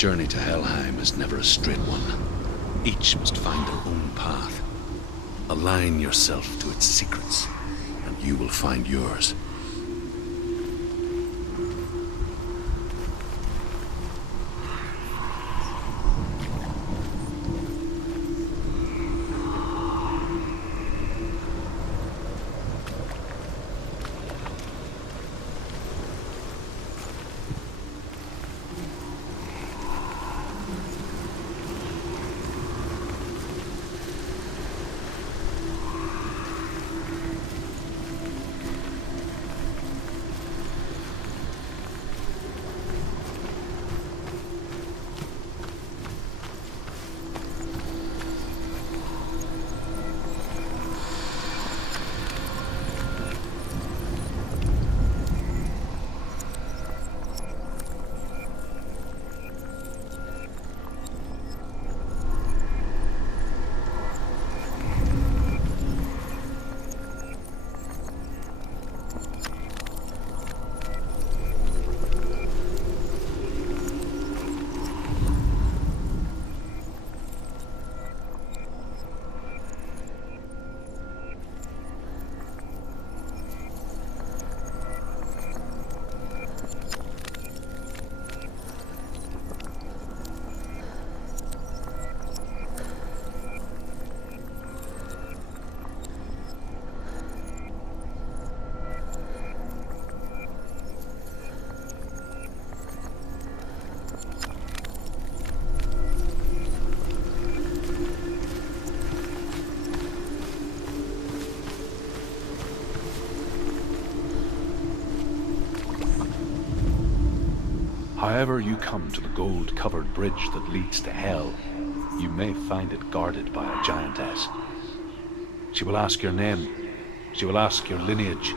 journey to Helheim is never a straight one. Each must find their own path. Align yourself to its secrets, and you will find yours. However you come to the gold-covered bridge that leads to Hell, you may find it guarded by a giantess. She will ask your name, she will ask your lineage,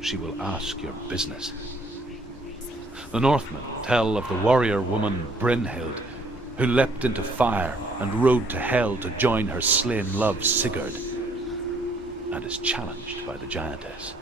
she will ask your business. The Northmen tell of the warrior woman Brynhild, who leapt into fire and rode to Hell to join her slain love Sigurd, and is challenged by the giantess.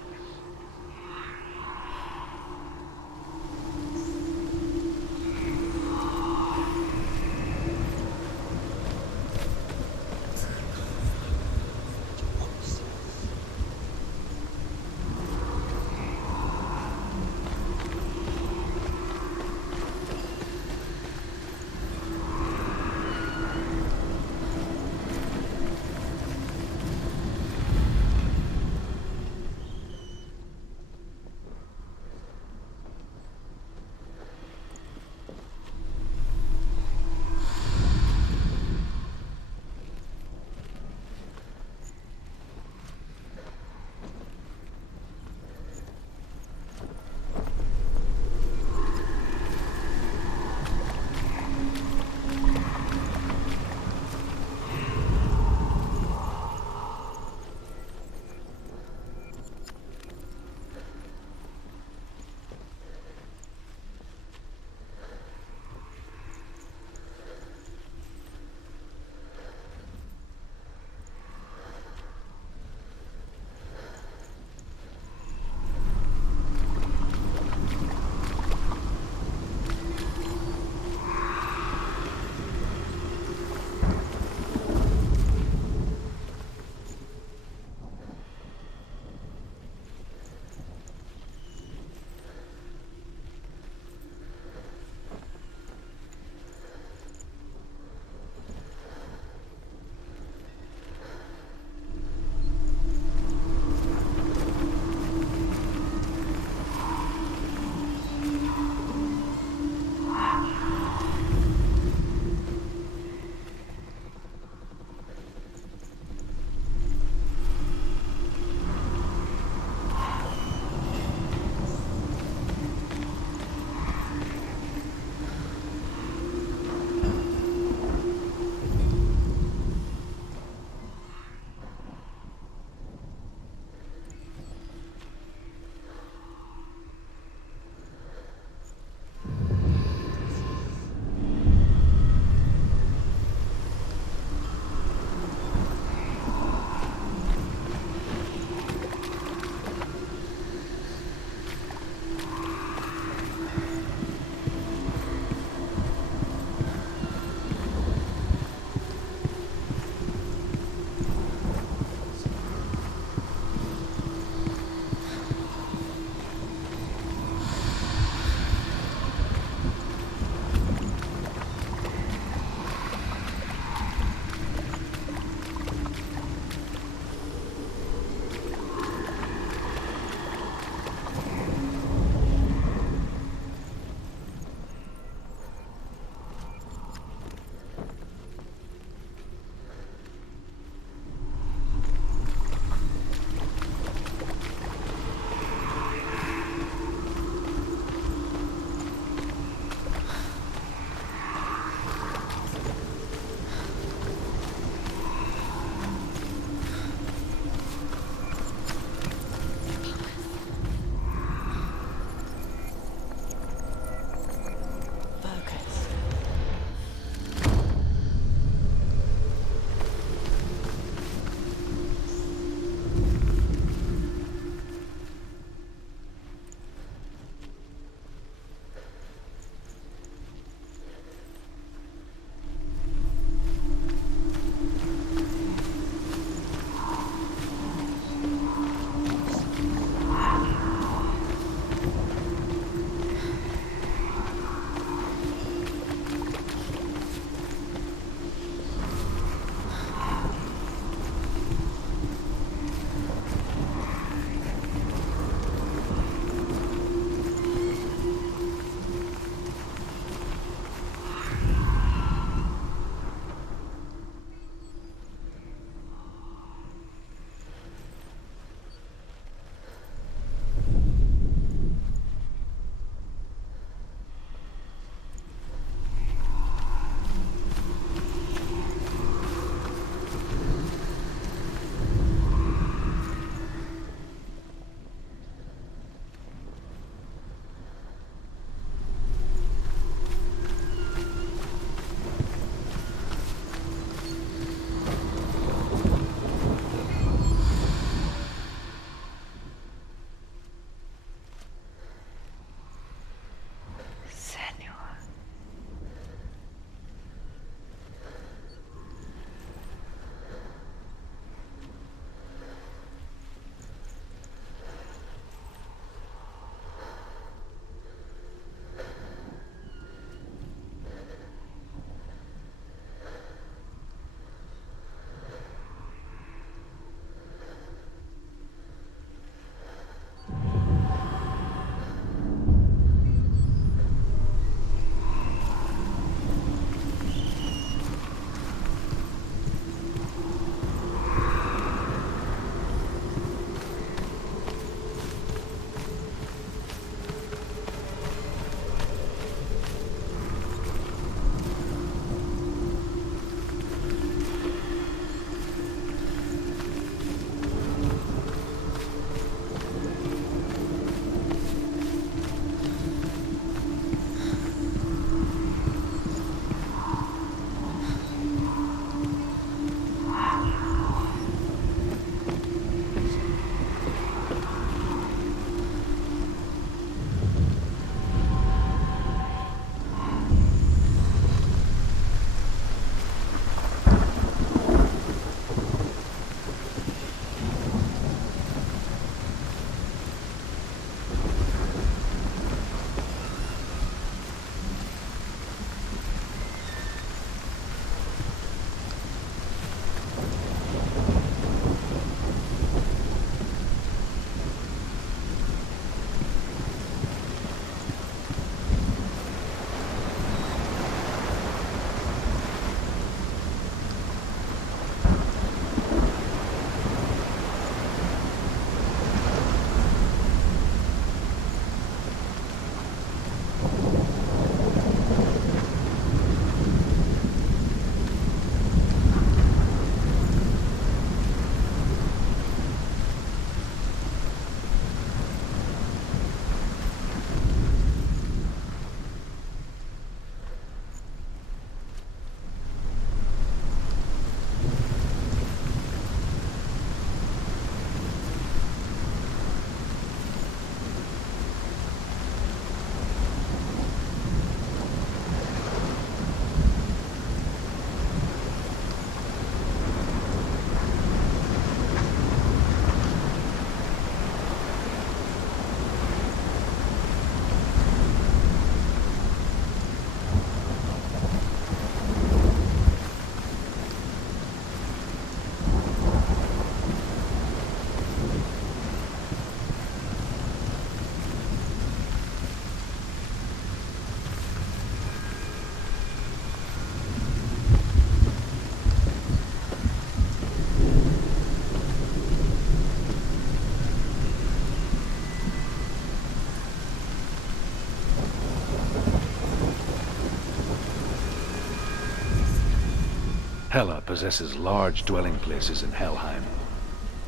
Hela possesses large dwelling places in Helheim.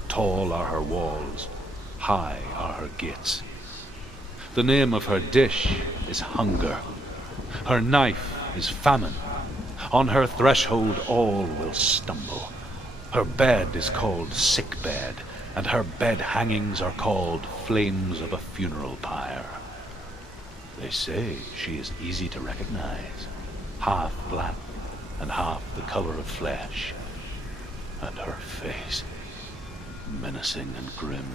Tall are her walls, high are her gates. The name of her dish is hunger. Her knife is famine. On her threshold all will stumble. Her bed is called sick bed, and her bed hangings are called flames of a funeral pyre. They say she is easy to recognize, half black and half the color of flesh, and her face menacing and grim.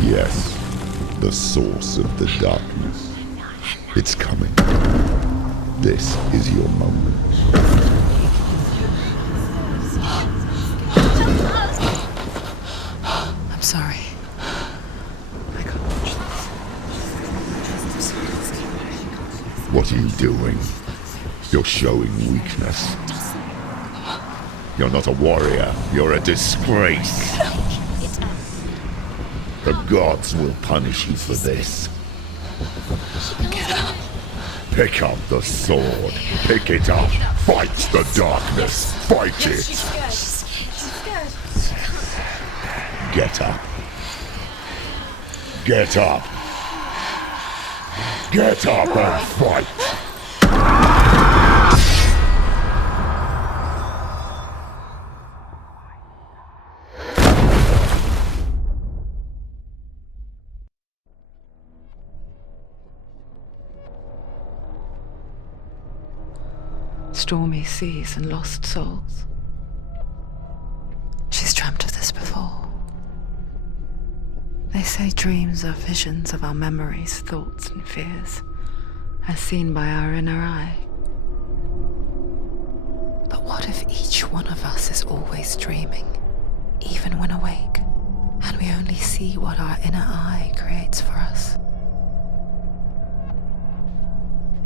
Yes, the source of the darkness. It's coming. This is your moment. I'm sorry. I can't watch this. What are you doing? You're showing weakness. You're not a warrior. You're a disgrace. The gods will punish you for this. Pick up the sword. Pick it up. Fight the darkness. Fight it. Get up. Get up. Get up and fight. Stormy seas and lost souls. She's dreamt of this before. They say dreams are visions of our memories, thoughts and fears, as seen by our inner eye. But what if each one of us is always dreaming, even when awake, and we only see what our inner eye creates for us?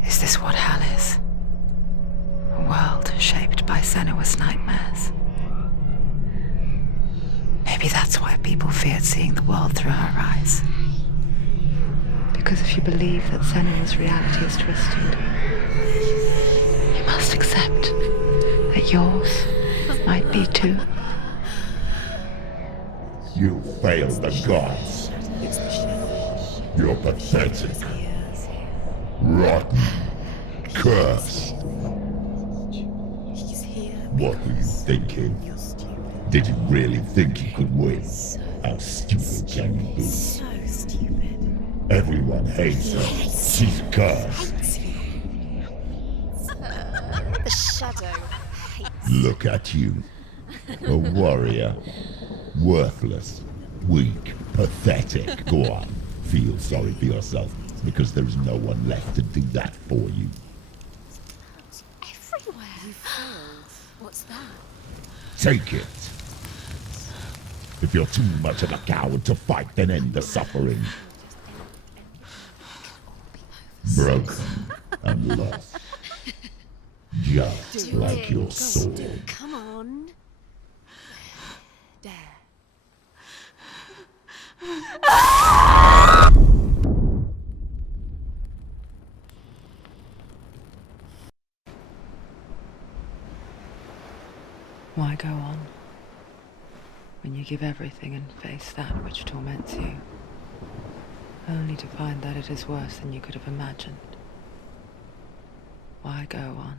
Is this what hell is? A world shaped by Senua's nightmares. Maybe that's why people feared seeing the world through her eyes. Because if you believe that Senua's reality is twisted, you must accept that yours might be too. You failed the gods. You're pathetic. Rotten. Cursed. What were you thinking? Did you really think you could win? How stupid can you be? So stupid. Everyone hates her. She's cursed. The shadow hates. Look at you. A warrior. Worthless. Weak. Pathetic. Go on. Feel sorry for yourself, because there is no one left to do that for you. Everywhere. You failed. What's that? Take it. If you're too much of a coward to fight, then end the suffering. Broken and lost. Just like your sword. Come on. There. Why go on when you give everything and face that which torments you, only to find that it is worse than you could have imagined? Why go on?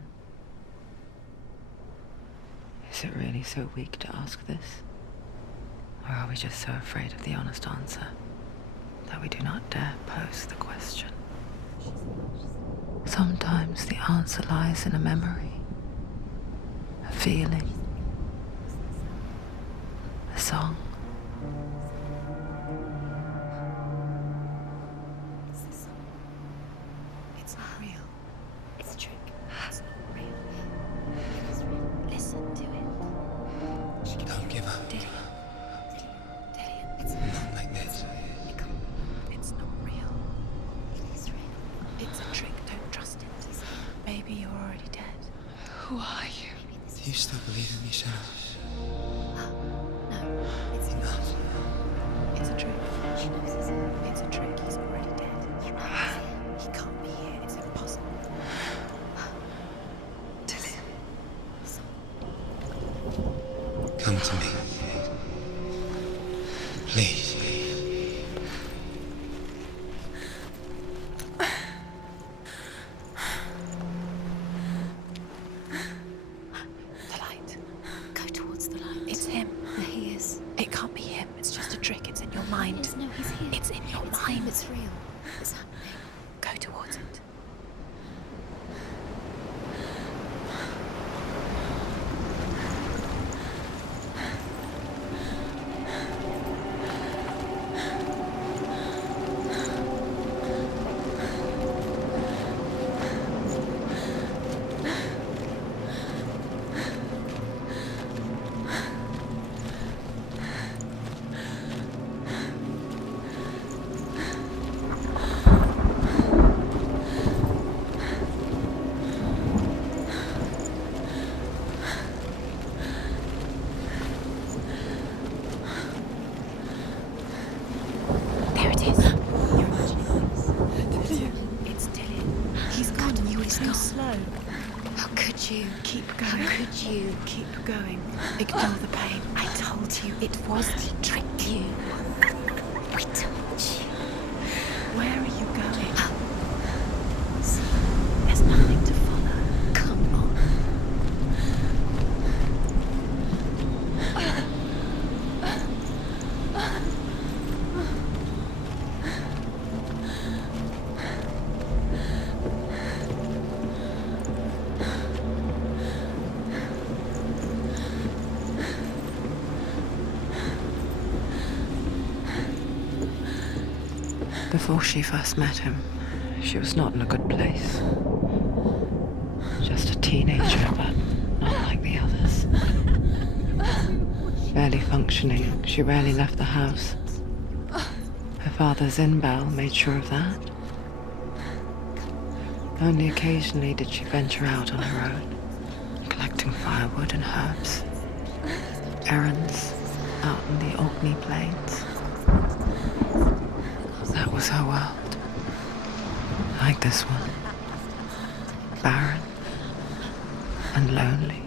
Is it really so weak to ask this? Or are we just so afraid of the honest answer that we do not dare pose the question? Sometimes the answer lies in a memory, a feeling, a song. It's not real. It's a trick. It's not real. It is real. Listen to it. Don't give up. Dillian. It's Not like this. It's not real. It is real. It's a trick. Don't trust it. Maybe you're already dead. Who are you? Do you still believe in me, Senua? No, it's You're not. It's a trick. She knows it's a trick. He's already dead. You know he can't be here. It's impossible. Dillian. Come to me. Please. The light. Go towards the light. It's him. There he is. It can't be him. It's just a trick. It's in your mind. No, he's here. It's in your mind. It's real. It's happening. Go towards it. There it is. You're imagining this. It's Dillian. He's gone. You always go slow. How could you? Keep going. How could you? Keep going. Ignore the pain. I told you it was to trick you. We told you. Where are you going? See, there's nothing to follow. Come on. Before she first met him, she was not in a good place. Just a teenager, but not like the others. Barely functioning, she rarely left the house. Her father's in-bell made sure of that. Only occasionally did she venture out on her own, collecting firewood and herbs. Errands out in the Orkney Plains. That was her world. Like this one. Barren and lonely.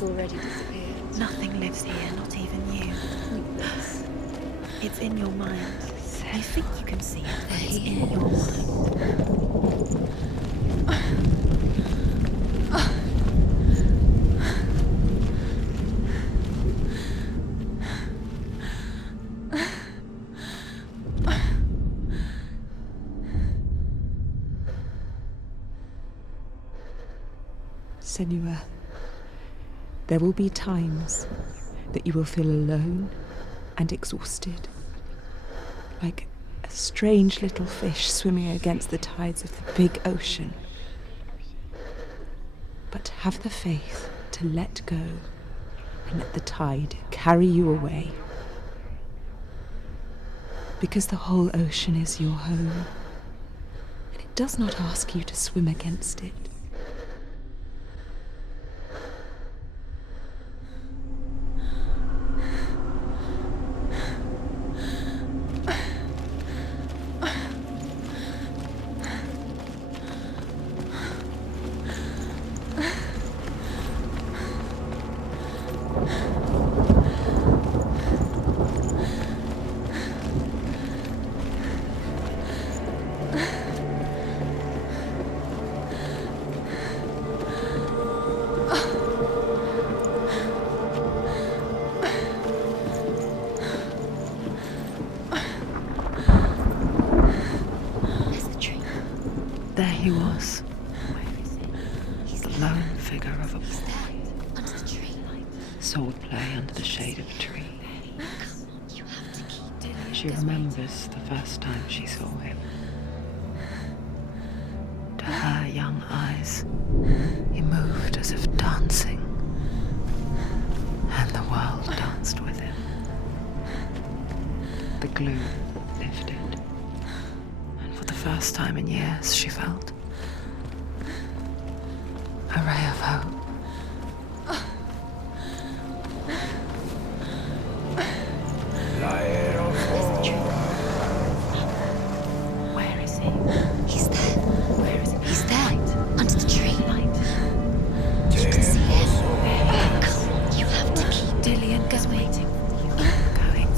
has already disappeared. Nothing lives here, not even you. It's in your mind. You think you can see it, but it's in your mind. Senua, there will be times that you will feel alone and exhausted, like a strange little fish swimming against the tides of the big ocean. But have the faith to let go and let the tide carry you away. Because the whole ocean is your home, and it does not ask you to swim against it. There he was, the lone figure of a boy. Swordplay under the shade of a tree. She remembers the first time she saw him. To her young eyes, he moved as if dancing, and the world danced with him. The gloom lifted. For the first time in years, she felt a ray of hope. Where is he? He's there. Where is he? He's there. Under the tree. Light. You can see him. Come, you have to keep Dillian is waiting for you. Going.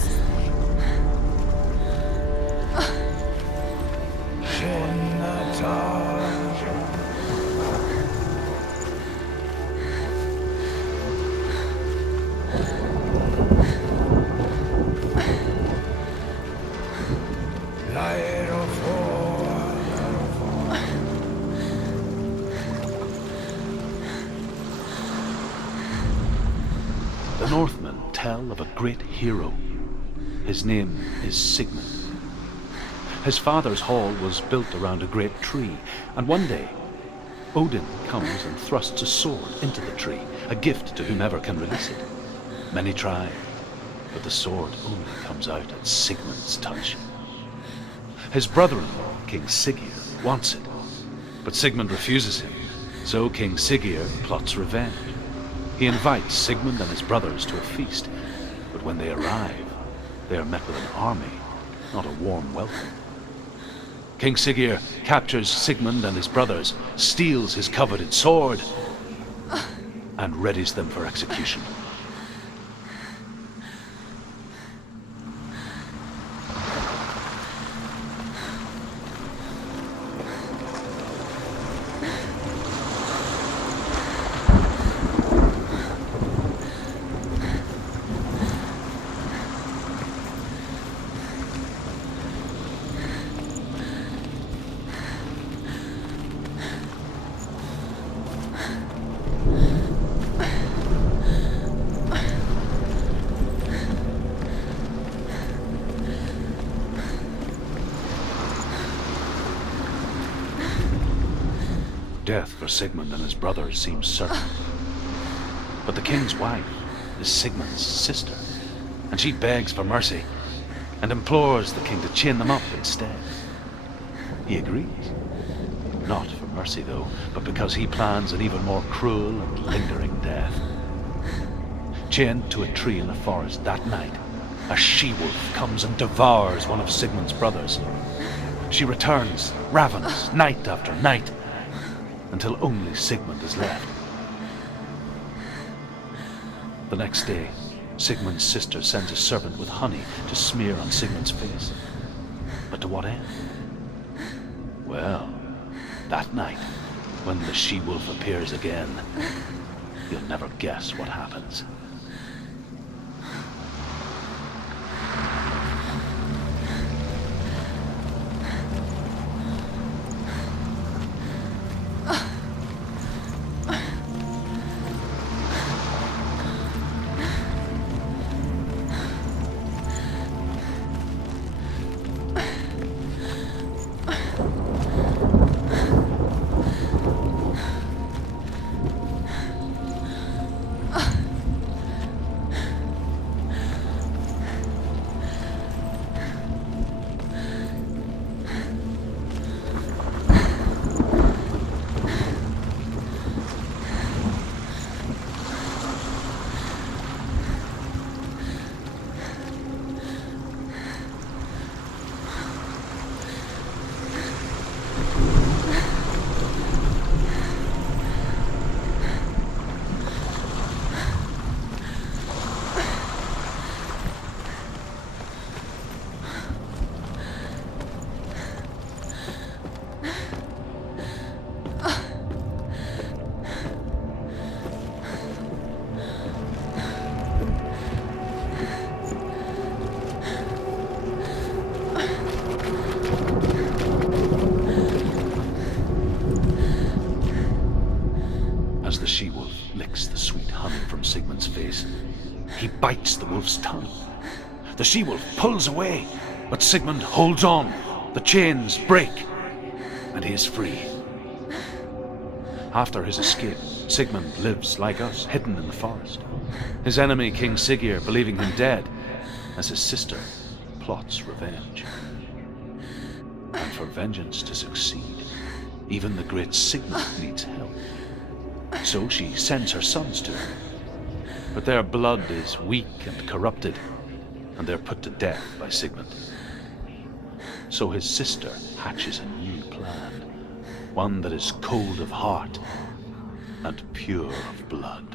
The Northmen tell of a great hero. His name is Sigmund. His father's hall was built around a great tree, and one day, Odin comes and thrusts a sword into the tree, a gift to whomever can release it. Many try, but the sword only comes out at Sigmund's touch. His brother-in-law, King Siggeir, wants it, but Sigmund refuses him, so King Siggeir plots revenge. He invites Sigmund and his brothers to a feast, but when they arrive, they are met with an army, not a warm welcome. King Siggeir captures Sigmund and his brothers, steals his coveted sword, and readies them for execution. Death for Sigmund and his brothers seems certain. But the king's wife is Sigmund's sister, and she begs for mercy and implores the king to chain them up instead. He agrees. Not for mercy, though, but because he plans an even more cruel and lingering death. Chained to a tree in the forest that night, a she-wolf comes and devours one of Sigmund's brothers. She returns, ravenous, night after night, until only Sigmund is left. The next day, Sigmund's sister sends a servant with honey to smear on Sigmund's face. But to what end? Well, that night, when the she-wolf appears again, you'll never guess what happens. As the she-wolf licks the sweet honey from Sigmund's face, he bites the wolf's tongue. The she-wolf pulls away, but Sigmund holds on. The chains break, and he is free. After his escape, Sigmund lives like us, hidden in the forest. His enemy, King Siggeir, believing him dead, as his sister plots revenge. And for vengeance to succeed, even the great Sigmund needs help. So she sends her sons to him. But their blood is weak and corrupted, and they're put to death by Sigmund. So his sister hatches a new plan, one that is cold of heart and pure of blood.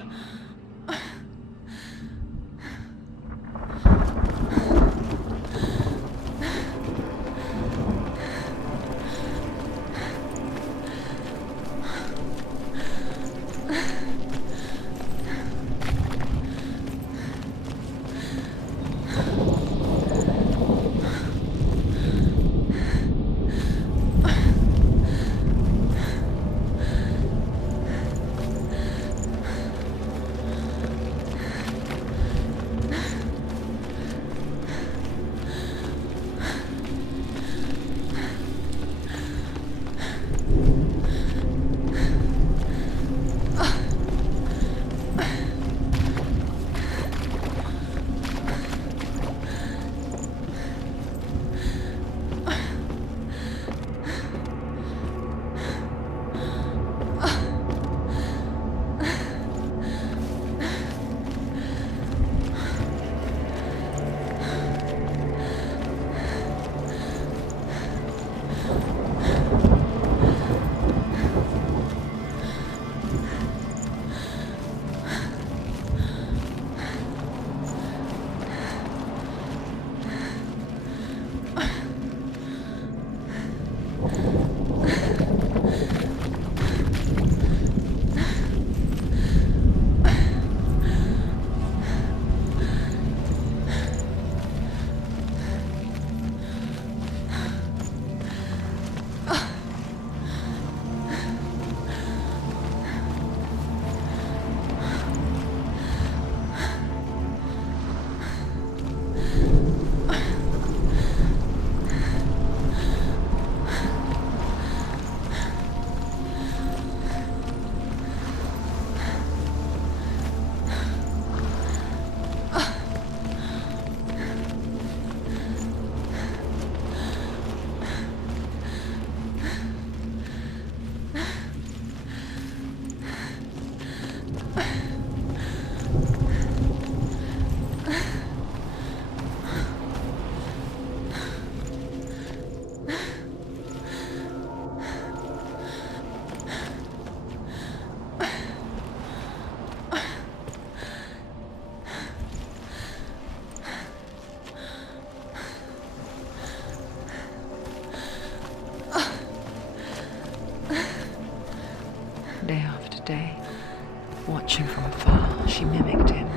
Watching from afar, she mimicked him,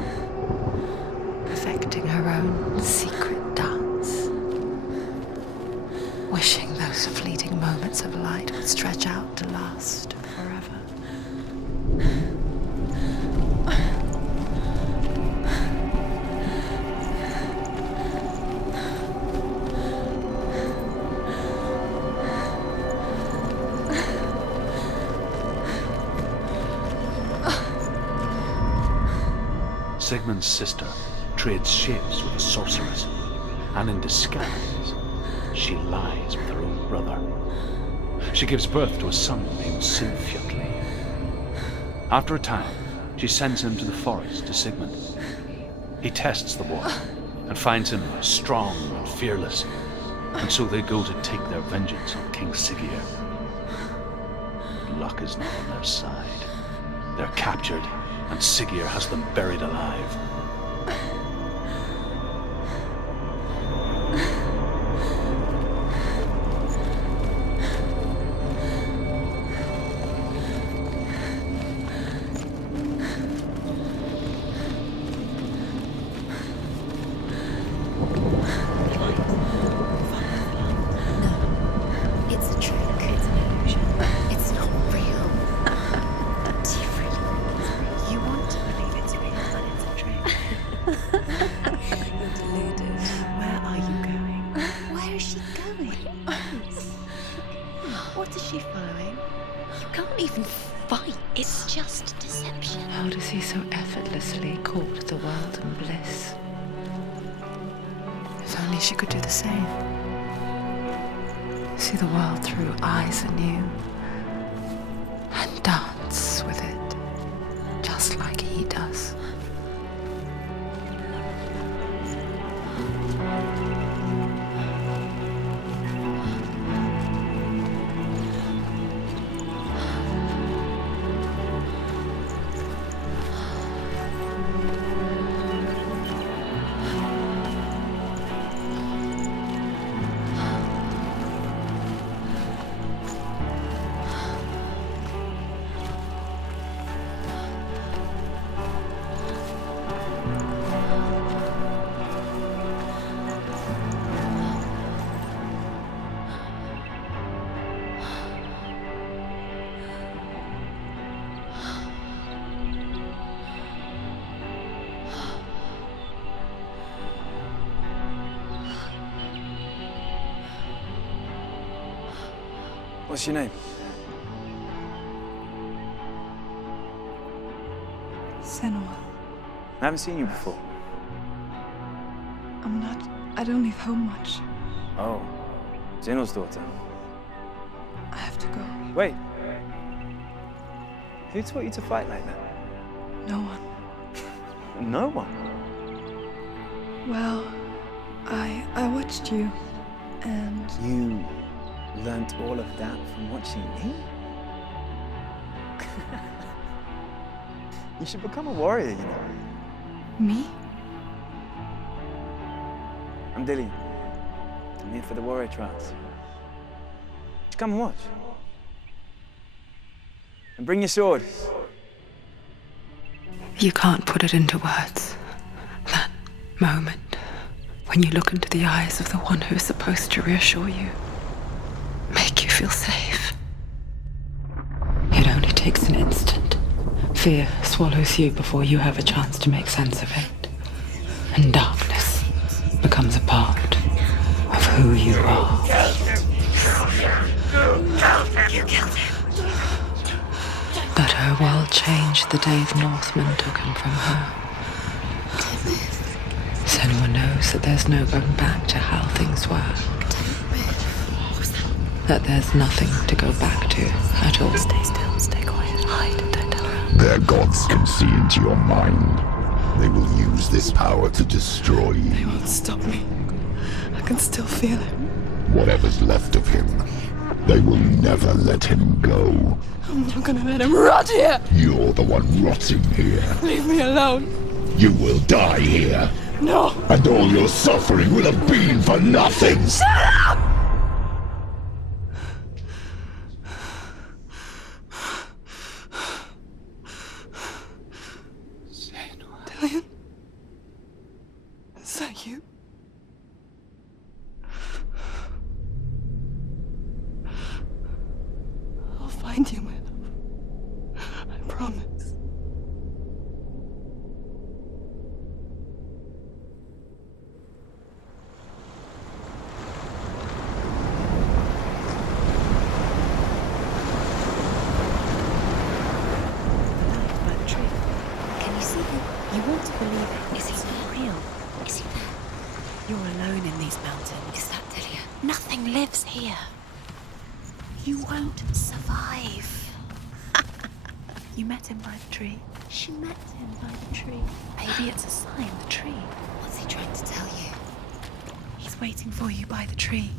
perfecting her own secret dance, wishing those fleeting moments of light would stretch out to last forever. Sigmund's sister trades shapes with a sorceress, and in disguise, she lies with her own brother. She gives birth to a son named Sinfjotli. After a time, she sends him to the forest to Sigmund. He tests the boy and finds him strong and fearless, and so they go to take their vengeance on King Siggeir. Luck is not on their side. They're captured, and Siggeir has them buried alive. It's a trick. It's an illusion. It's not real. Do you really? You want to believe it's real, but it's a trick. You're deluded. Where are you going? Where is she going? What is she following? You can't even fight. It's just deception. How does he so effortlessly court the world and bliss? If only she could do the same. See the world through eyes anew and dance with it, just like he does. What's your name? Senua. I haven't seen you before. I don't leave home much. Oh, Zenua's daughter. I have to go. Wait. Who taught you to fight like that? No one. No one. Well, I watched you, and You learnt all of that from watching me? You should become a warrior, you know. me? I'm Dillian. I'm here for the warrior trials. Just come and watch. And bring your sword. You can't put it into words. That moment when you look into the eyes of the one who is supposed to reassure you, make you feel safe. It only takes an instant. Fear swallows you before you have a chance to make sense of it. And darkness becomes a part of who you are. You killed him. But her world changed the day the Northmen took him from her. Senua knows that there's no going back to how things were. That there's nothing to go back to at all. Stay still, stay quiet, hide, don't tell her. Their gods can see into your mind. They will use this power to destroy They you. won't stop me. I can still feel him. Whatever's left of him, they will never let him go. I'm not gonna let him rot here. You're the one rotting here. Leave me alone. You will die here. No. And all your suffering will have been for nothing. You want to believe it. Is he real? Is he there? You're alone in these mountains. Is that Delia? Nothing lives here. You won't survive. You met him by the tree. She met him by the tree. Maybe it's a sign, the tree. What's he trying to tell you? He's waiting for you by the tree.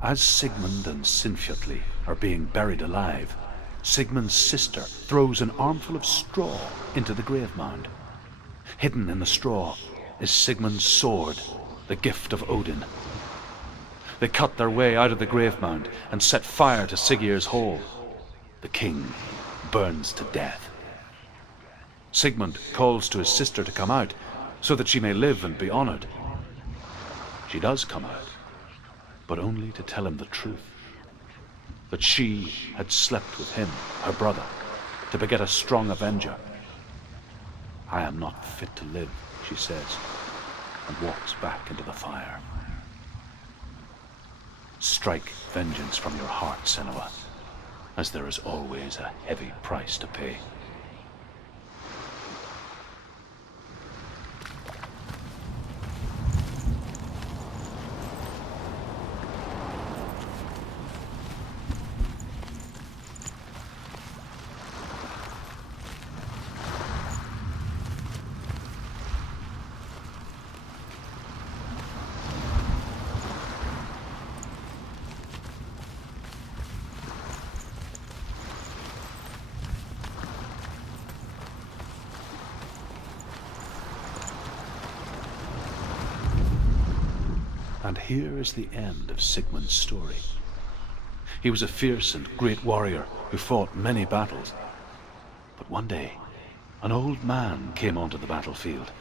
As Sigmund and Sinfjotli are being buried alive, Sigmund's sister throws an armful of straw into the grave mound. Hidden in the straw is Sigmund's sword, the gift of Odin. They cut their way out of the grave mound and set fire to Siggeir's hole. The king burns to death. Sigmund calls to his sister to come out so that she may live and be honored. She does come out, but only to tell him the truth, that she had slept with him, her brother, to beget a strong avenger. I am not fit to live, she says, and walks back into the fire. Strike vengeance from your heart, Senua, as there is always a heavy price to pay. And here is the end of Sigmund's story. He was a fierce and great warrior who fought many battles. But one day, an old man came onto the battlefield.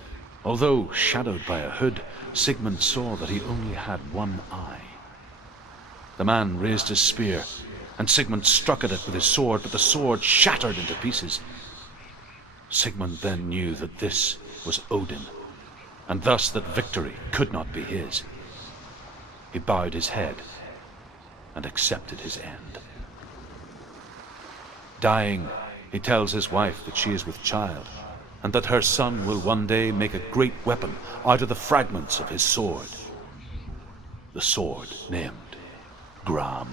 Although shadowed by a hood, Sigmund saw that he only had one eye. The man raised his spear, and Sigmund struck at it with his sword, but the sword shattered into pieces. Sigmund then knew that this was Odin, and thus that victory could not be his. He bowed his head and accepted his end. Dying, he tells his wife that she is with child, and that her son will one day make a great weapon out of the fragments of his sword. The sword named Gram.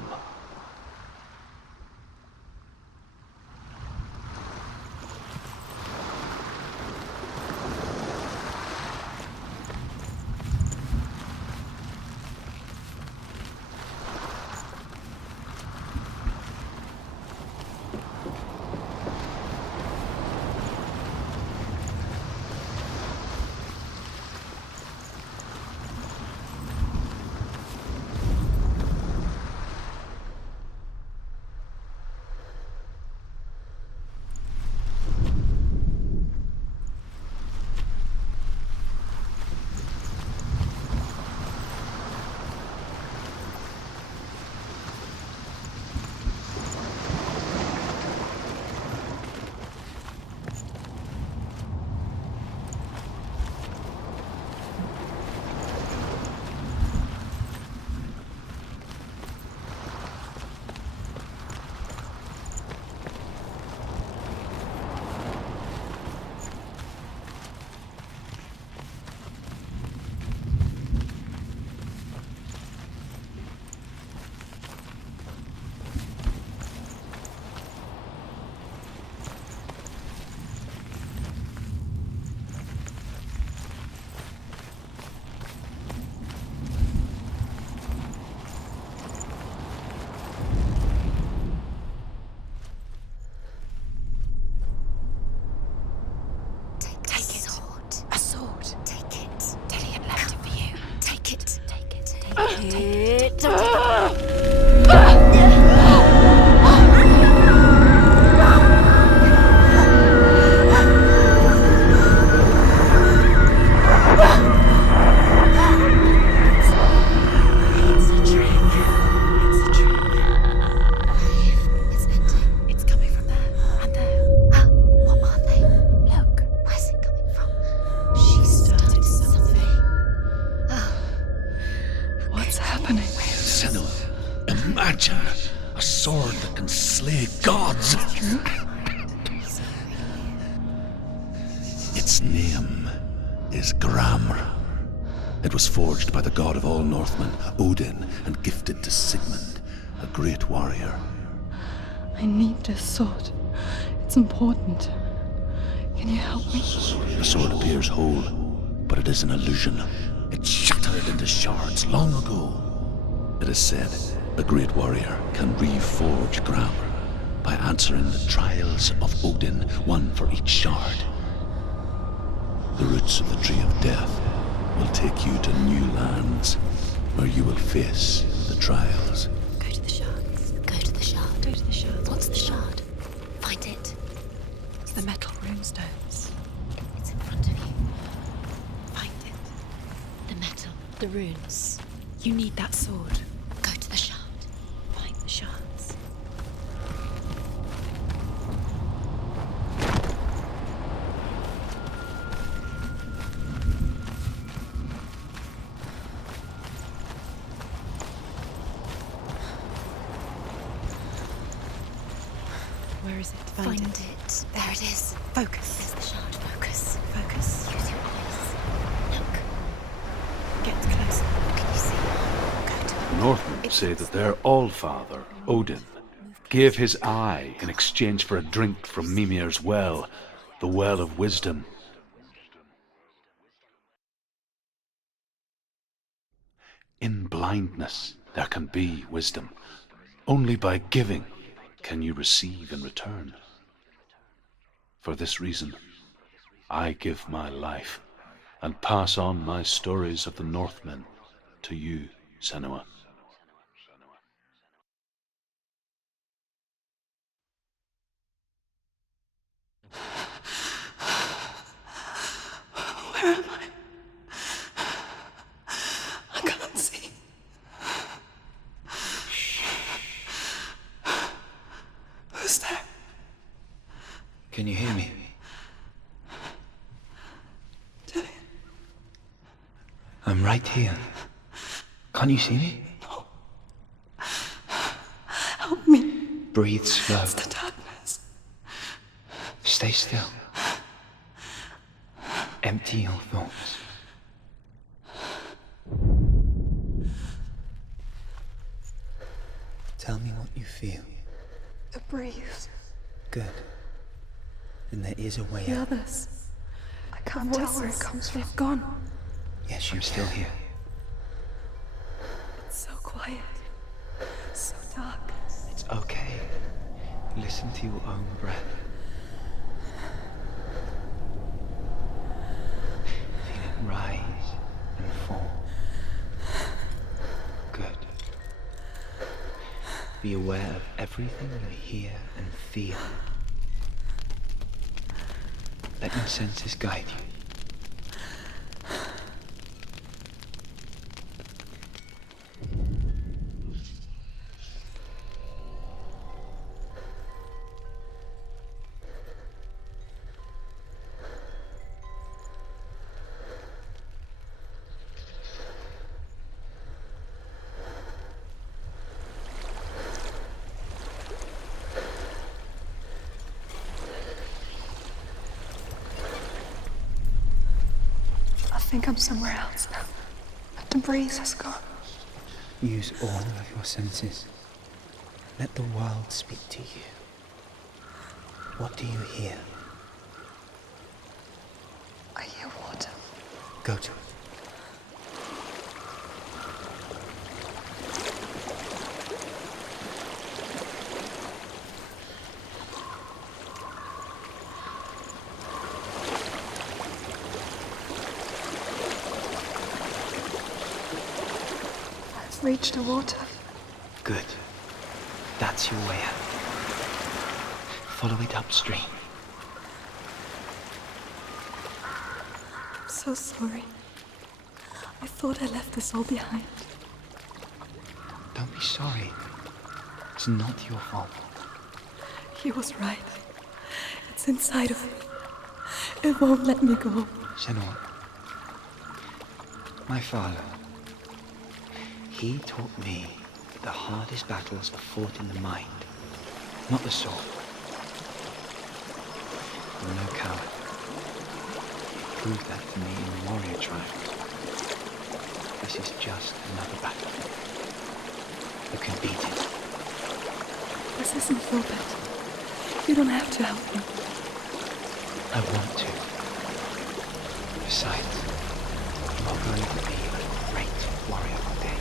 Imagine a sword that can slay gods. Its name is Gramr. It was forged by the god of all Northmen, Odin, and gifted to Sigmund, a great warrior. I need this sword. It's important. Can you help me? The sword appears whole, but it is an illusion. It shattered into shards long ago. It is said a great warrior can reforge Gramr by answering the trials of Odin, one for each shard. The roots of the Tree of Death will take you to new lands where you will face the trials. Go to the shards. Go to the shard. Go to the shard. What's the shard? Find it. It's the metal runestones. It's in front of you. Find it. The metal. The runes. You need that sword. Go to the shard. Find the shards. Where is it? Find it. There it is. Focus. There's the shard. Focus. Focus. Use your eyes. Look. Get closer. Can you see? Go to The Northmen say that their Allfather, Odin, gave his eye in exchange for a drink from Mimir's well, the Well of Wisdom. In blindness, there can be wisdom. Only by giving can you receive in return. For this reason, I give my life and pass on my stories of the Northmen to you, Senua. Where am I? I can't see. Who's there? Can you hear me? Dillian. I'm right here. Can't you see me? Help me. Breathe slow. It's the darkness. Stay still. Empty your thoughts. Tell me what you feel. The breeze. Good. Then there is a way The out. others. I can't tell where it comes from. They've gone. Yes, I'm still here. It's so quiet. So dark. It's okay. Listen to your own breath. Feel it rise and fall. Good. Be aware of everything you hear and feel. Let your senses guide you. I think I'm somewhere else now. The breeze has gone. Use all of your senses. Let the world speak to you. What do you hear? I hear water. Go to it. I've reached the water. Good. That's your way out. Follow it upstream. I'm so sorry. I thought I left this all behind. Don't be sorry. It's not your fault. He was right. It's inside of me. It won't let me go. Senua. My father. He taught me the hardest battles are fought in the mind, not the sword. You're no coward. You proved that to me in the warrior trials. This is just another battle. You can beat it. This isn't your battle. You don't have to help me. I want to. Besides, you are going to be a great warrior one day.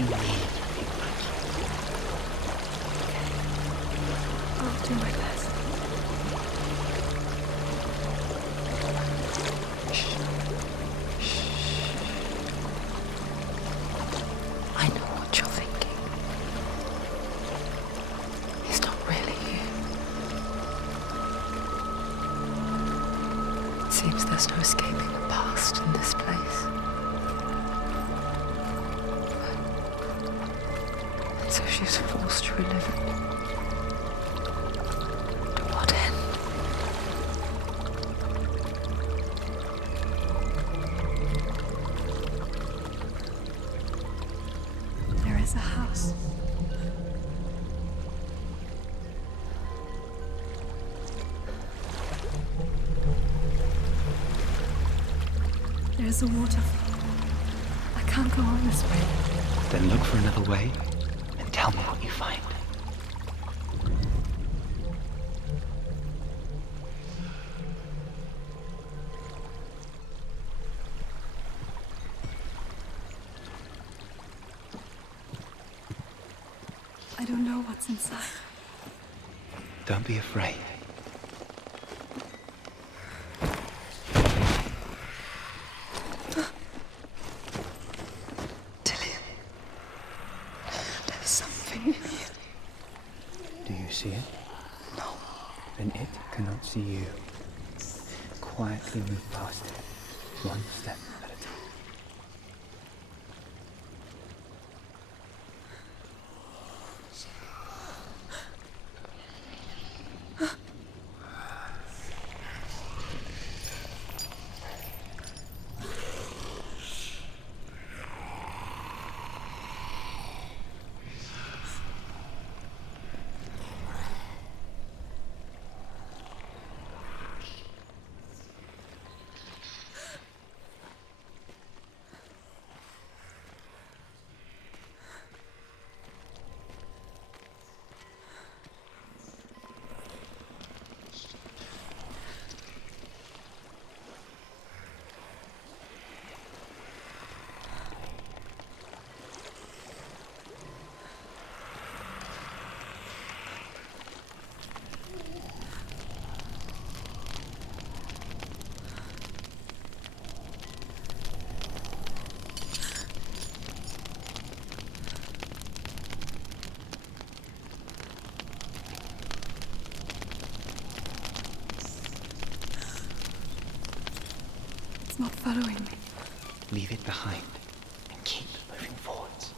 You need to be brave. I'll do my best. I know what you're thinking. He's not really you. It seems there's no escaping the past in this place. And so she's forced to relive it. To what end? There is a house. There is a waterfall. I can't go on this way. Then look for another way and tell me what you find. I don't know what's inside. Don't be afraid. Tilly, there's something in here. Do you see it? No. Then it cannot see you. Quietly move past it, one step at a time. It's not following me. Leave it behind and keep moving forwards.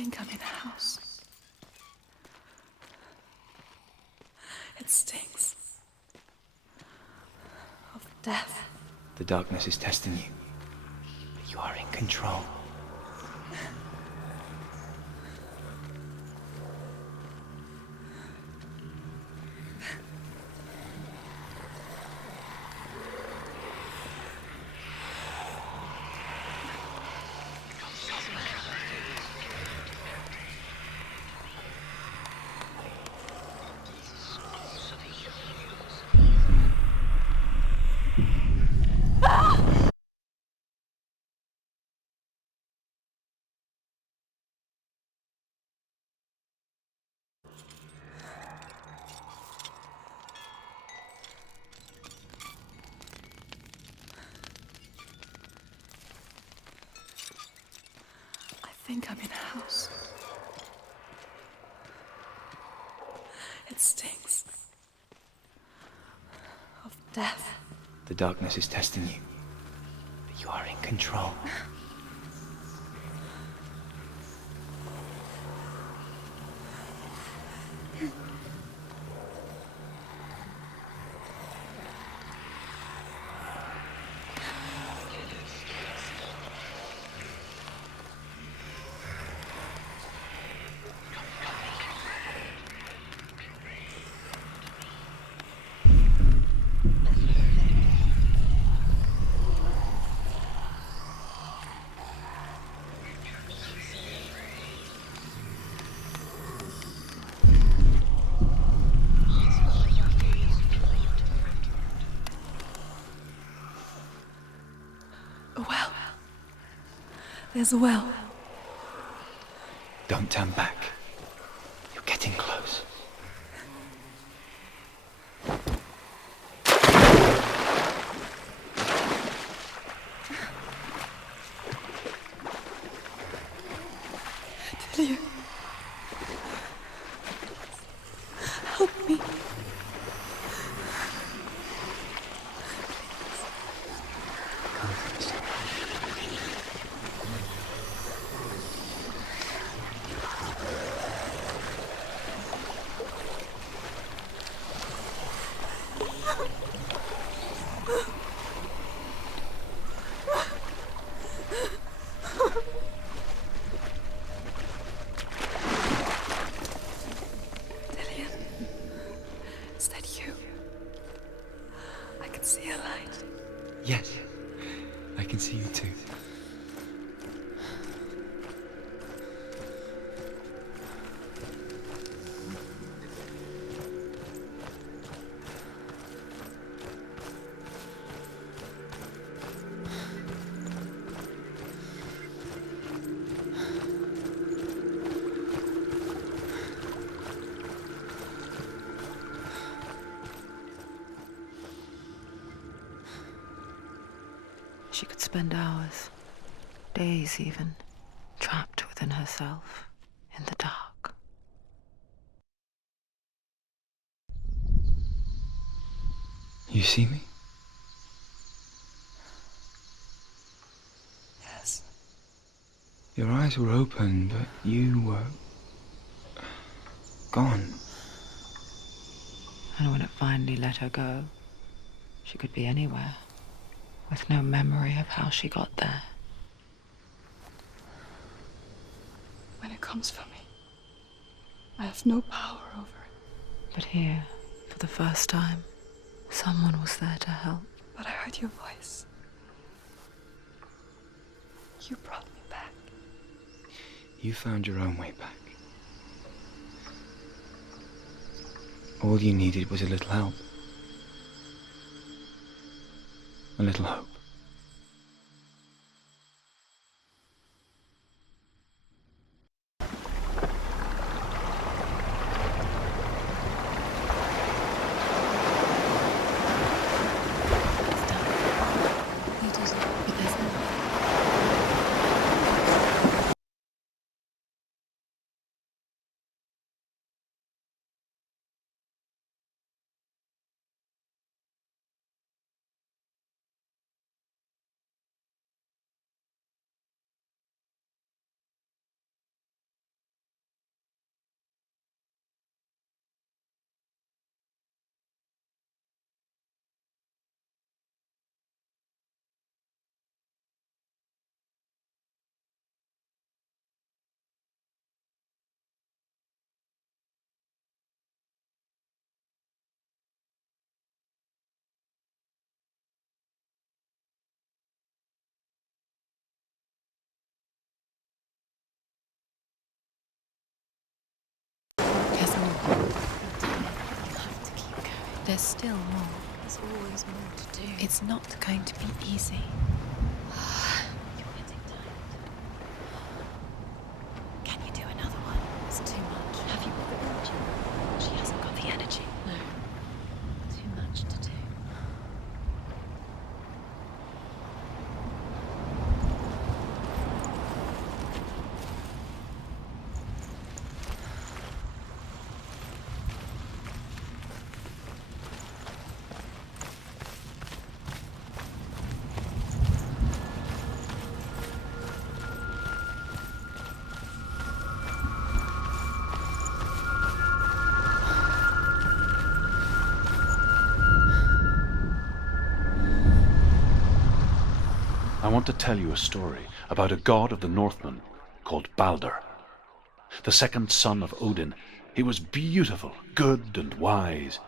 think I'm in a house. It stinks of death. The darkness is testing you, but you are in control. I think I'm in a house. It stinks of death. The darkness is testing you, but you are in control. A well. There's a well. Don't turn back. You're getting close. Delia. Help me. Delia. Is that you? I can see a light. Yes, I can see you too. She could spend hours, days even, trapped within herself, in the dark. You see me? Yes. Your eyes were open, but you were gone. And when it finally let her go, she could be anywhere, with no memory of how she got there. When it comes for me, I have no power over it. But here, for the first time, someone was there to help. But I heard your voice. You brought me back. You found your own way back. All you needed was a little help. A little hope. There's still more. There's always more to do. It's not going to be easy. You're getting tired. Can you do another one? It's too much. Have you got the energy? She hasn't got the energy. No. Too much to do. I want to tell you a story about a god of the Northmen called Balder. The second son of Odin, he was beautiful, good, and wise.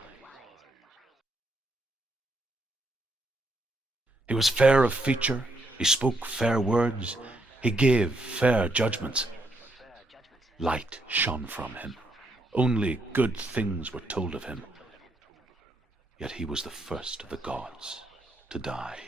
He was fair of feature, he spoke fair words, he gave fair judgments. Light shone from him. Only good things were told of him. Yet he was the first of the gods to die.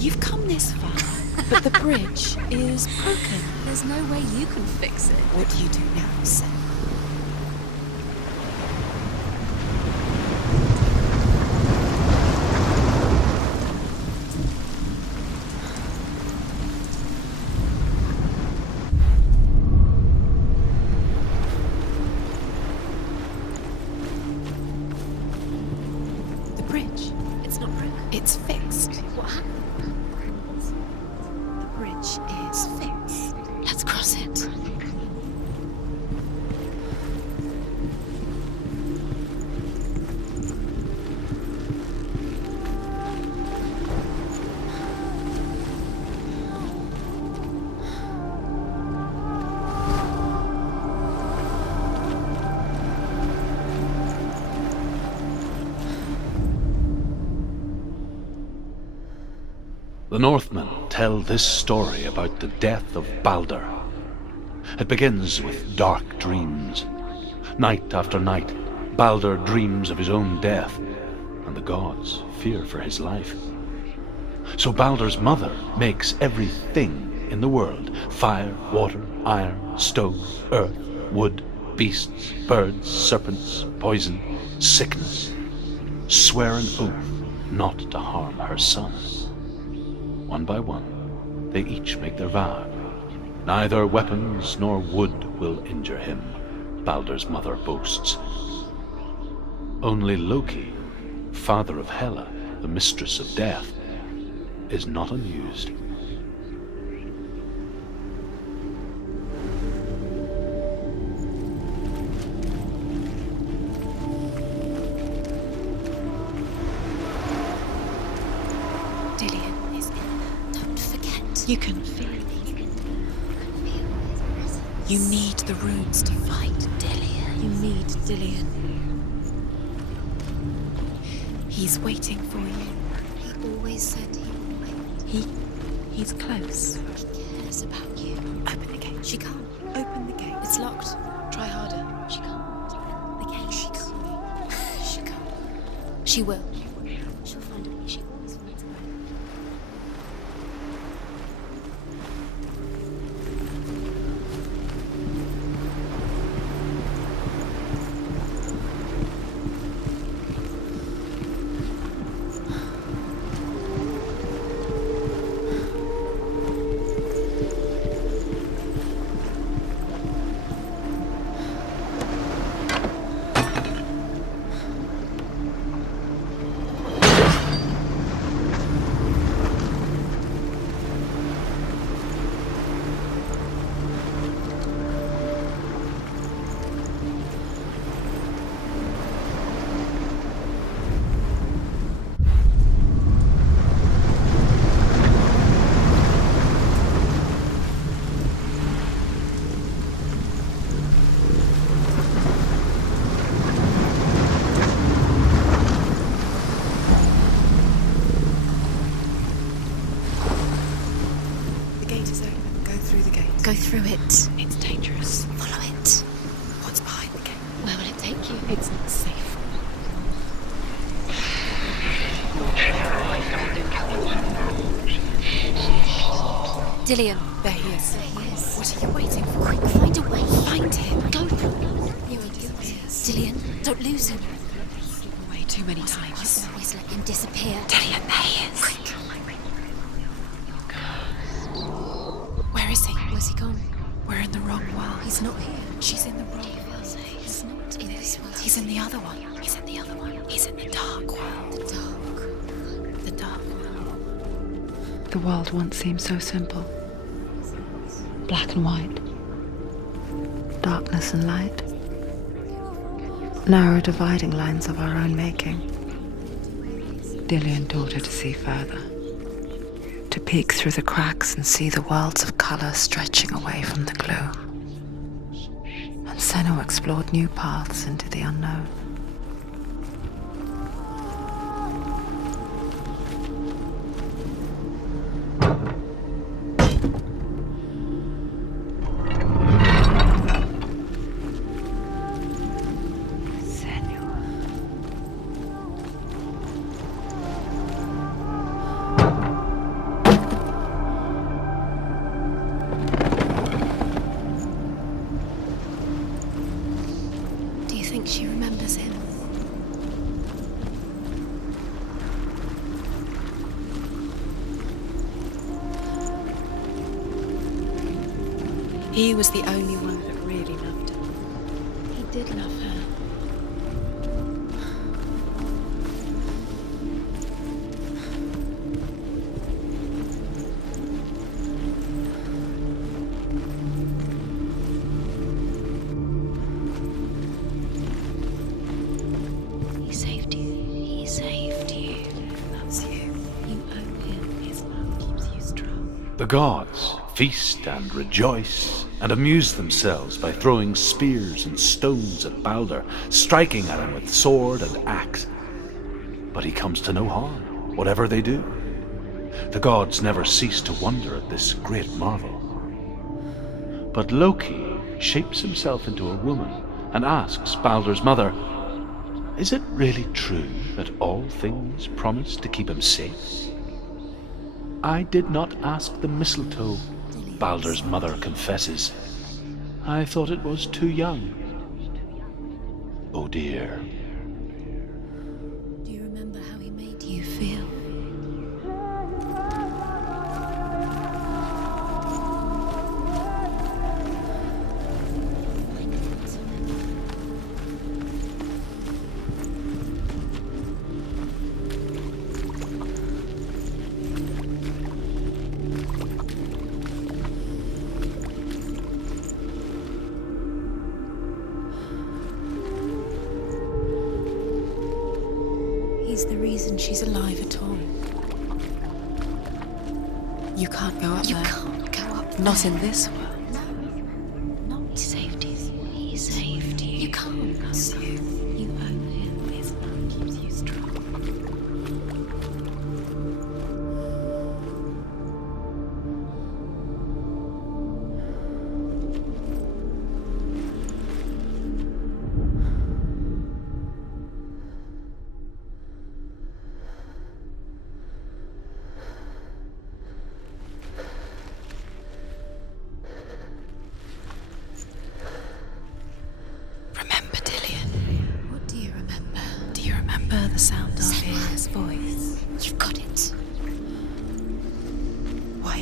You've come this far, but the bridge is broken. There's no way you can fix it. What do you do now, Senua? The bridge. It's not broken. It's fixed. What happened? The bridge is fixed. Let's cross it. The Northmen tell this story about the death of Balder. It begins with dark dreams. Night after night, Balder dreams of his own death, and the gods fear for his life. So Balder's mother makes everything in the world: fire, water, iron, stone, earth, wood, beasts, birds, serpents, poison, sickness, swear an oath not to harm her son. One by one, they each make their vow. Neither weapons nor wood will injure him, Balder's mother boasts. Only Loki, father of Hela, the mistress of death, is not amused. You can feel it. You need the runes to fight Dillion. You need Dillion. He's waiting for you. He always said he would wait. He's close. He cares about you. Open the gate. She can't. Open the gate. It's locked. Try harder. She can't. The gate. She can't. She She will. She'll find a way. She always finds a way. Go through it. It's dangerous. Follow it. What's behind the gate? Where will it take you? It's not safe. Dillian. There he is. What are you waiting for? Quick, find a way. Find him. Go. Dillian, don't lose him. Away too many times. Always let him disappear. Dillian, there he is. Quick. Where is he? Where's he gone? We're in the wrong world. He's not here. She's in the wrong world. He's not in this world. He's in the other one. He's in the other one. He's in the dark world. The dark. The dark world. The world once seemed so simple. Black and white. Darkness and light. Narrow dividing lines of our own making. Dillian taught her to see further. To peek through the cracks and see the worlds of colour stretching away from the gloom. And Senua explored new paths into the unknown. Do you think she remembers him? He was the only one that really loved her. He did love her. He saved you. He saved you. Loves you. You owe him. His love keeps you strong. The gods feast and rejoice and amuse themselves by throwing spears and stones at Balder, striking at him with sword and axe. But he comes to no harm, whatever they do. The gods never cease to wonder at this great marvel. But Loki shapes himself into a woman and asks Balder's mother, "Is it really true that all things promise to keep him safe?" "I did not ask the mistletoe," Balder's mother confesses. "I thought it was too young." Oh dear. Do you remember how he made you feel? He's the reason she's alive at all. You can't go up You there. can't go up Not there. in this world. No. He saved you. He saved you. You can't. Loves you. You owe him. His love keeps you strong.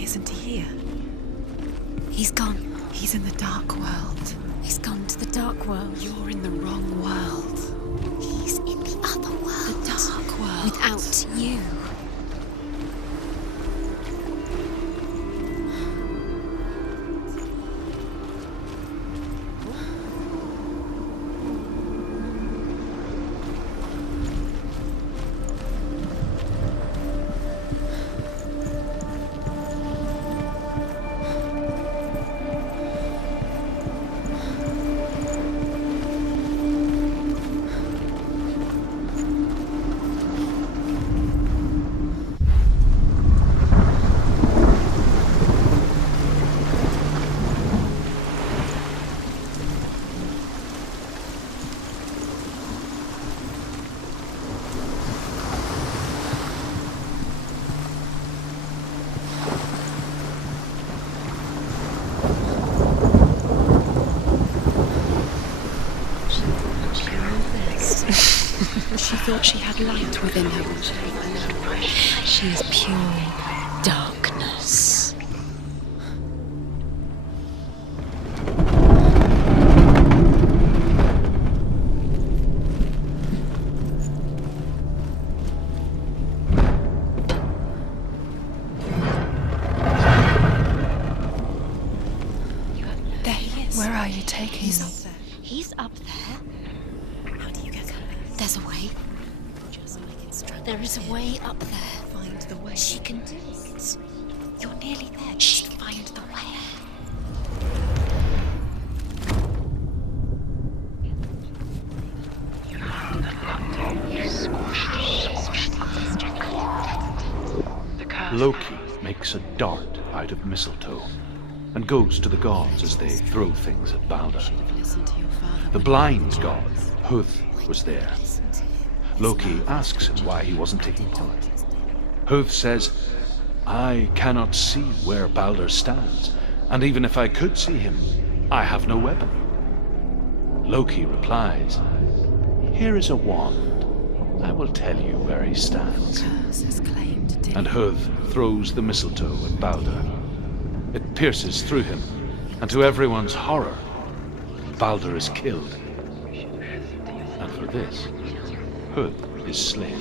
isn't he here? He's gone. He's in the dark world. He's gone to the dark world. You're in the wrong world. He's in the other world. The dark world. Without you. She thought she had light within her. She is pure darkness. There he is. Where are you taking me? He's up there. How do you get up? There's a way. There is a way up there. Find the way. She can do it. You're nearly there. She can find the way. Loki makes a dart out of mistletoe and goes to the gods as they throw things at Balder. The blind god, Huth, was there. Loki asks him why he wasn't taking part. Huth says, "I cannot see where Balder stands, and even if I could see him, I have no weapon." Loki replies, "Here is a wand. I will tell you where he stands." And Huth throws the mistletoe at Balder. It pierces through him, and to everyone's horror, Balder is killed. And for this, Huth is slain.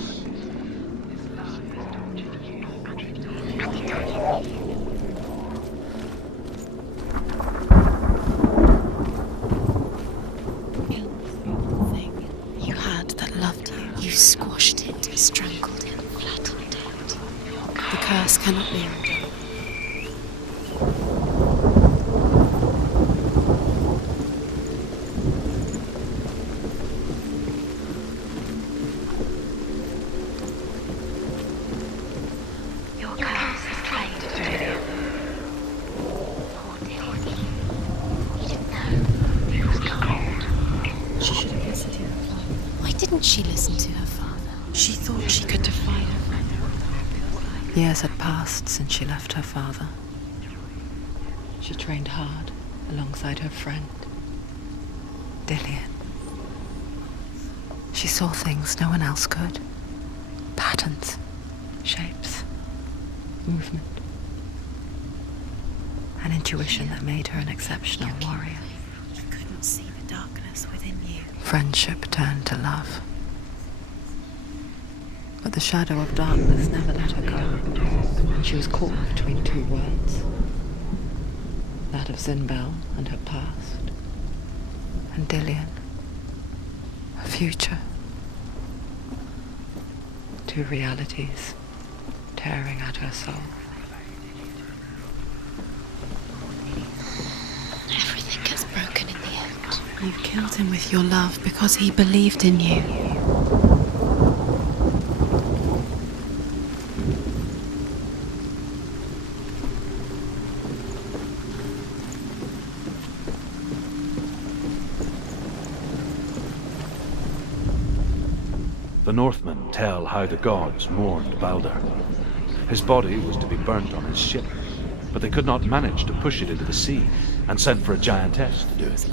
You had that loved you. You squashed it, strangled it, flattened it. The curse cannot be undone. She listened to her father. She thought she could defy her. Years had passed since she left her father. She trained hard alongside her friend, Dillian. She saw things no one else could. Patterns, shapes, movement. An intuition that made her an exceptional warrior. You couldn't see the darkness within you. Friendship turned to love. But the shadow of darkness never let her go, and she was caught between two worlds. That of Zinbel and her past, and Dillian, her future. Two realities tearing at her soul. Everything gets broken in the end. You killed him with your love because he believed in you. The Northmen tell how the gods mourned Balder. His body was to be burnt on his ship, but they could not manage to push it into the sea and sent for a giantess to do it.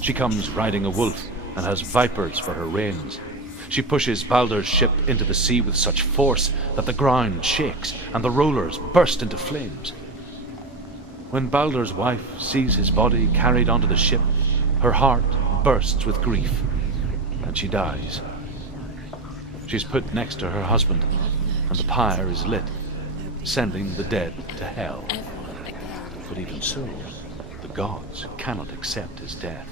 She comes riding a wolf and has vipers for her reins. She pushes Baldur's ship into the sea with such force that the ground shakes and the rollers burst into flames. When Baldur's wife sees his body carried onto the ship, her heart bursts with grief, and she dies. She's put next to her husband, and the pyre is lit, sending the dead to hell. But even so, the gods cannot accept his death.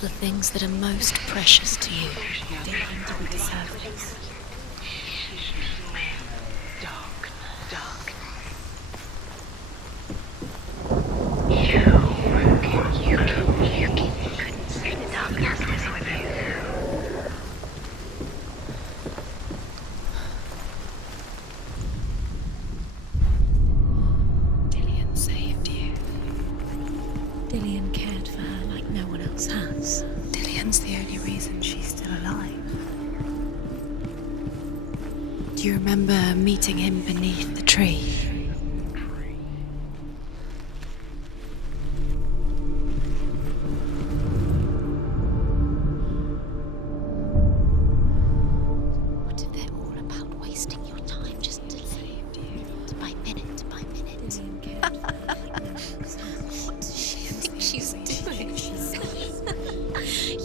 The things that are most precious to you. Dillian saved you. Dillian cared for her like no one else has. Dillian's the only reason she's still alive. Do you remember meeting him beneath the tree? What if they're all about wasting your time just to by minute to by minute? What does she think she's doing?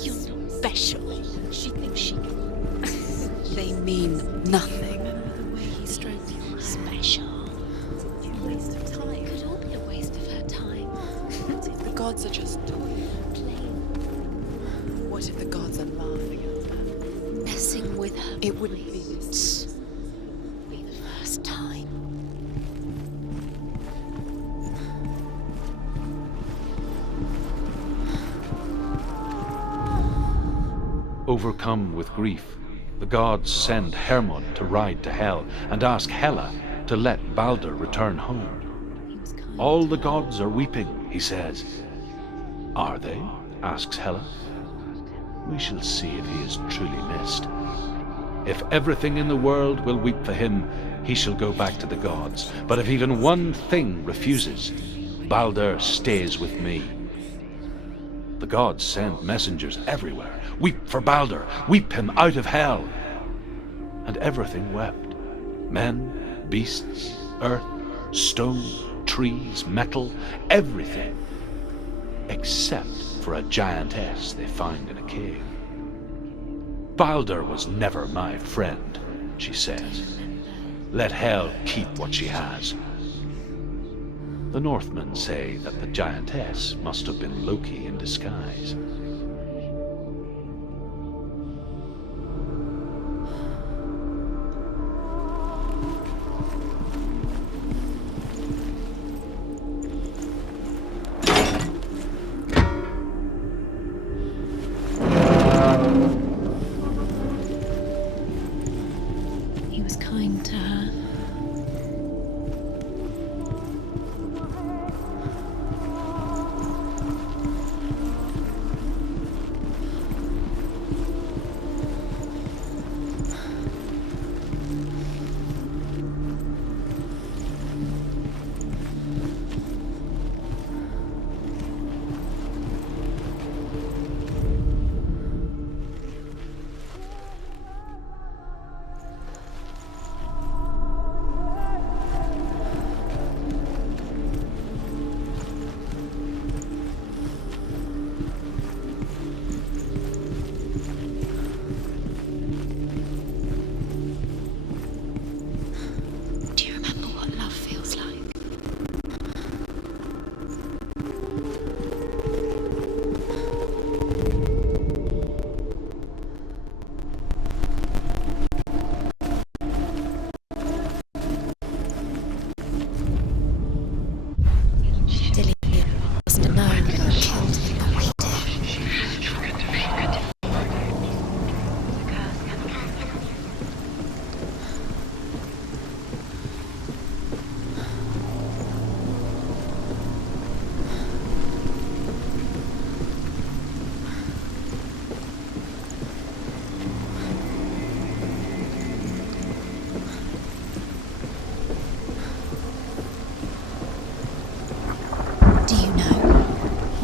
You're special. She thinks she can. They mean nothing. Remember the way he stroked you? Special. A waste of time. It could all be a waste of her time. What if the gods are just Playing, What if the gods are laughing at her? messing with her. It wouldn't be this. Be the first time. Overcome with grief, the gods send Hermod to ride to Hell and ask Hela to let Baldur return home. All the gods are weeping, he says. Are they? Asks Hela. We shall see if he is truly missed. If everything in the world will weep for him, he shall go back to the gods. But if even one thing refuses, Baldur stays with me. The gods send messengers everywhere. Weep for Baldur, weep him out of hell. And everything wept. Men, beasts, earth, stone, trees, metal, everything. Except for a giantess they found in a cave. Baldur was never my friend, she says. Let hell keep what she has. The Northmen say that the giantess must have been Loki in disguise.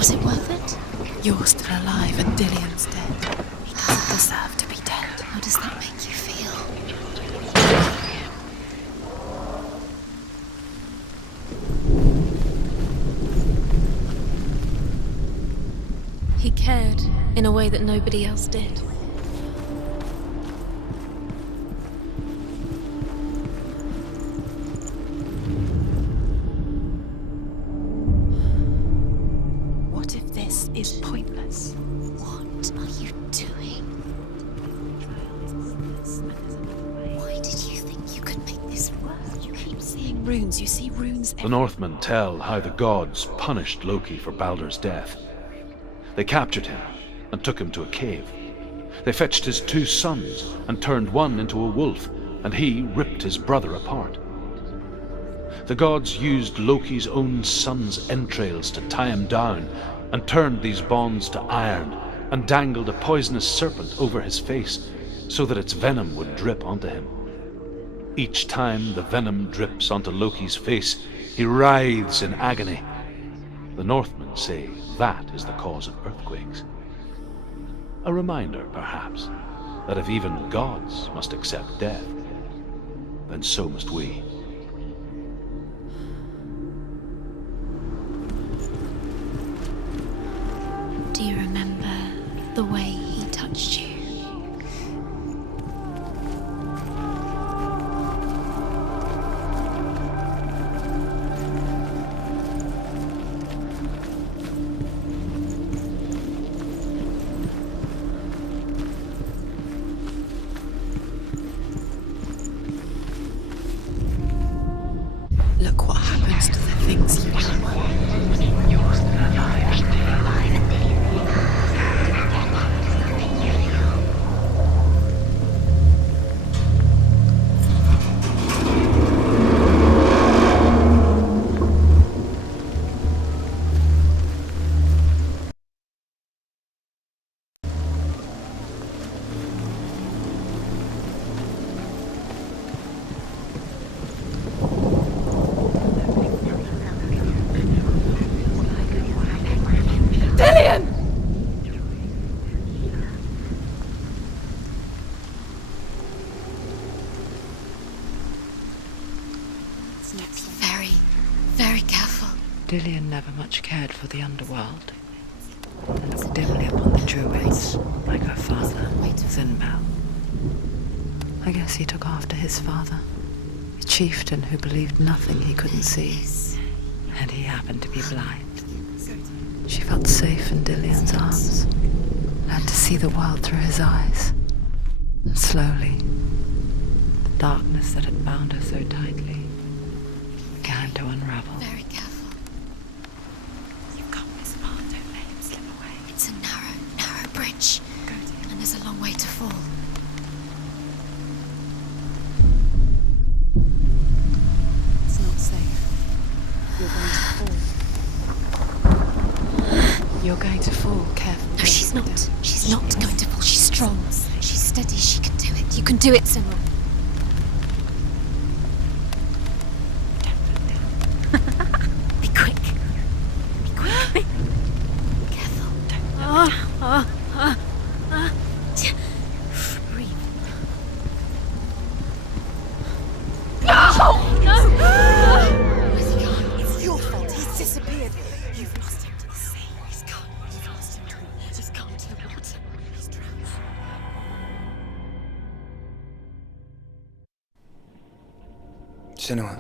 Was it worth it? You're still alive and Dillian's dead. He doesn't deserve to be dead. How does that make you feel? He cared in a way that nobody else did. What if this is pointless? What are you doing? Why did you think you could make this work? You keep seeing runes. You see runes The Northmen tell how the gods punished Loki for Baldur's death. They captured him and took him to a cave. They fetched his 2 sons and turned one into a wolf, and he ripped his brother apart. The gods used Loki's own son's entrails to tie him down and turned these bonds to iron and dangled a poisonous serpent over his face so that its venom would drip onto him. Each time the venom drips onto Loki's face, he writhes in agony. The Northmen say that is the cause of earthquakes. A reminder, perhaps, that if even gods must accept death, then so must we. Do you remember the way he touched you? Look what happens to the things you love. Very, very careful. Dillian never much cared for the underworld. And looked dimly upon the druids, like her father, Zinbel. I guess he took after his father, a chieftain who believed nothing he couldn't see. And he happened to be blind. She felt safe in Dillian's arms, learned to see the world through his eyes. And slowly, the darkness that had bound her so tightly began to unravel. Very careful. You've come this far, don't let him slip away. It's a narrow bridge. Go to him. And there's a long way to fall. It's not safe. You're going to fall. You're going to fall. Careful. No, she's not. She's not going to fall. She's strong. She's steady. She can do it. You can do it, Senua. Be quick. Be quick. Careful. Breathe. Where's he gone? It's your fault. He's disappeared. You've lost him to the sea. He's gone. You've lost him to him. Just gone to the water. He's drowned. Senua,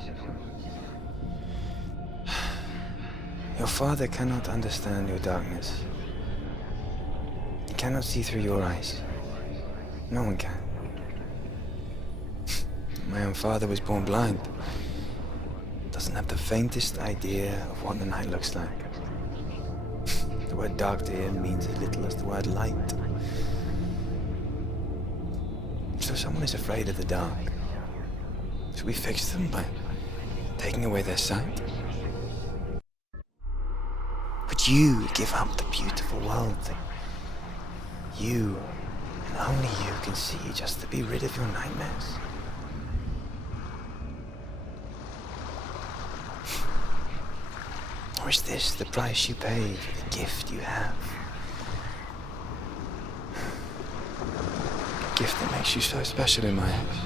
your father cannot understand your darkness. He cannot see through your eyes. No one can. My own father was born blind. Doesn't have the faintest idea of what the night looks like. The word dark to him means as little as the word light. So someone is afraid of the dark. Should we fix them by taking away their sight? Would you give up the beautiful world that you and only you can see just to be rid of your nightmares? Or is this the price you pay for the gift you have? A gift that makes you so special in my eyes.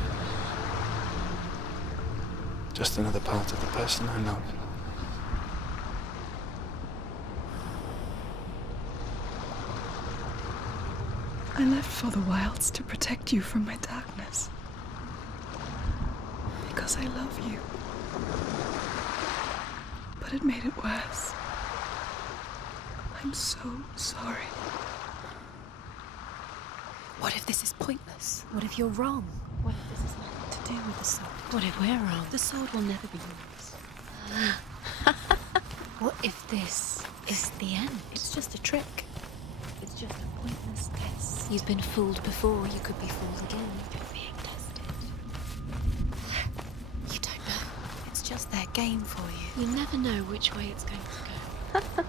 Just another part of the person I love. I left for the wilds to protect you from my darkness. Because I love you. But it made it worse. I'm so sorry. What if this is pointless? What if you're wrong? What if this is nothing to do with the sword? What if we're wrong? The sword will never be yours. What if this is the end? It's just a trick. It's just a pointless test. You've been fooled before, you could be fooled again. You're being tested. You don't know. It's just their game for you. You never know which way it's going to go.